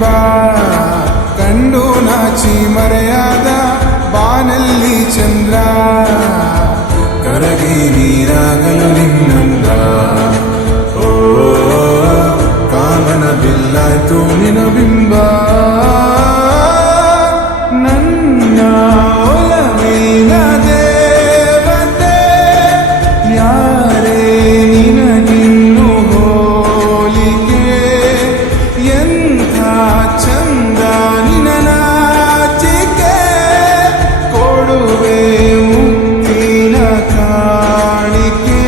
ಪ್ರತಿಬಿಂಬ ಕಂಡು ನಾಚಿ ಮರೆಯಾದ ಬಾನಲ್ಲಿ ಚಂದ್ರ ಕರಗಿ ನೀರಾಗಲು ನಿನ್ನಂದ ಓ ಕಾಮನ ಬಿಲ್ಲಾಯ್ತು ನಿನ ಬಿಂಬ ನನ್ನ ಒಲವಿನ ದೇವತೆ ಯಾರೇ ನಿನಗಿನ್ನು ಹೋಲಿಕೆ ಎಂಥ ಚಂದ ನಿನ ನಾಚಿಕೆ ಕೊಡುವೆ ಮುತ್ತಿನ ಕಾಣಿಕೆ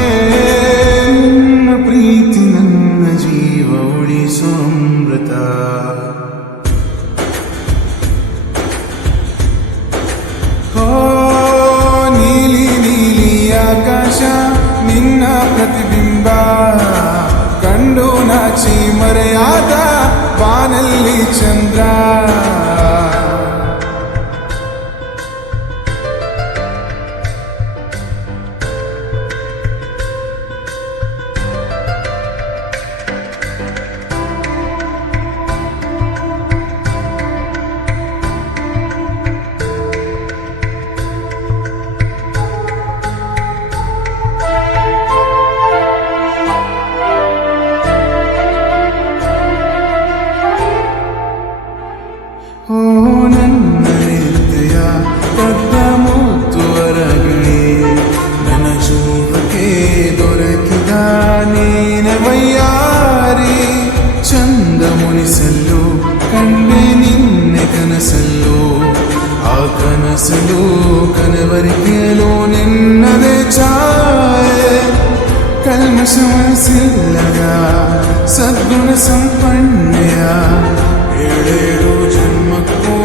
ನಿನ್ನ ಪ್ರೀತಿ ನನ್ನ ಜೀವ ಉಳಿಸೋ ಅಮೃತ ನೀಲಿ ನೀಲಿ ಆಕಾಶ ನಿನ್ನ ಪ್ರತಿಬಿಂಬ ಕಂಡು ನಾಚಿ ಮರೆಯಾದ ಬಾನಲ್ಲಿ ಚಂದ್ರ ಓ ನನ್ನ ಹೃದಯ ಕದ್ದ ಮುತ್ತುವರಗಣೆ ನನ್ನ ಜೀವಕ್ಕೆ ದೊರಕಿದ ನೀನೆ ವಯ್ಯಾರಿ ಚಂದ ಮುನಿಸಲು ಕಂಡೆ ನಿನ್ನೆ ಕನಸಲ್ಲೋ ಆ ಕನಸಲು ಕನವರಿಕೆಯಲು ನಿನ್ನದೇ ಛಾಯೆ ಕಲ್ಮಶ ಮನಸ್ಸಿಲ್ಲದ ಸದ್ಗುಣ ಸಂಪನ್ನೆಯ ಏಳೇಳು ಜನ್ಮಕ್ಕೂ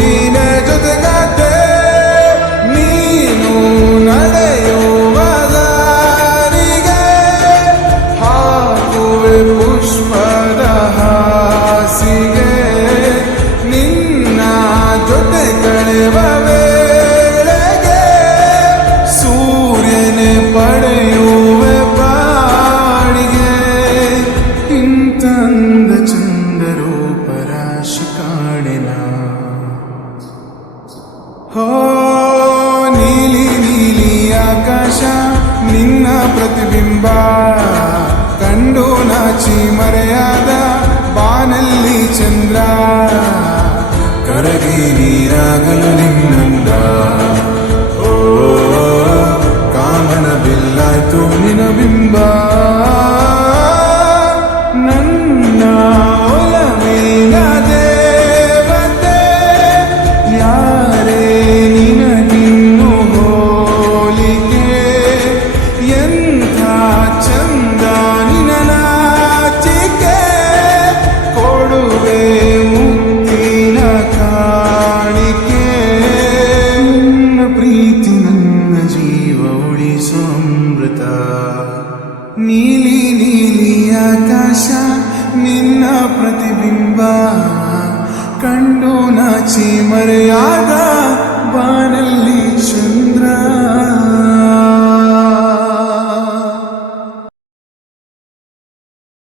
ನೀನೆ ಜೊತೆಗಾದೆ ನೀನು ನಡೆಯುವ ದಾರಿಗೆ ಹಾಕುವೆ ಪುಷ್ಪದ ಹಾಸಿಗೆ ನಿನ್ನ ಜೊತೆ ಕಳೆವ ವೇಳೆಗೆ ಸೂರ್ಯನೇ ಪಡೆಯುವೆ ಬಾಡಿಗೆ ಇಂಥ ಅಂದ ಚಂದರು ಪರಾಶಿ ಕಾಣಿನ ಹೋ ನೀಲಿ ನೀಲಿ ಆಕಾಶ ನಿನ್ನ ಪ್ರತಿಬಿಂಬ ಕಂಡು ನಾಚಿ ಮರೆಯಾದ ಬಾನಲ್ಲಿ ಚಂದ್ರ ಕರಗಿ ನೀರಾಗಲು ನಿನ್ನಂದ ಓ ಕಾಮನ ಬಿಲ್ಲಾಯ್ತು ನಿನ ಬಿಂಬ ನನ್ನ ಒಲವಿನ ದೇವತೆ ಯಾರೇ ನಿನಗಿನ್ನು ಹೋಲಿಕೆ ಎಂಥ ಚಂದ ನಿನ ನಾಚಿಕೆ ಕೊಡುವೆ ಮುತ್ತಿನ ಕಾಣಿಕೆ ನಿನ್ನ ಪ್ರೀತಿ ನನ್ನ ಜೀವ ಉಳಿಸೋ ಅಮೃತ ನೀಲಿ ನೀಲಿ ಆಕಾಶ ನಿನ್ನ ಪ್ರತಿಬಿಂಬ ಕಂಡು ನಾಚಿ ಮರೆಯಾದ ಬಾನಲ್ಲಿ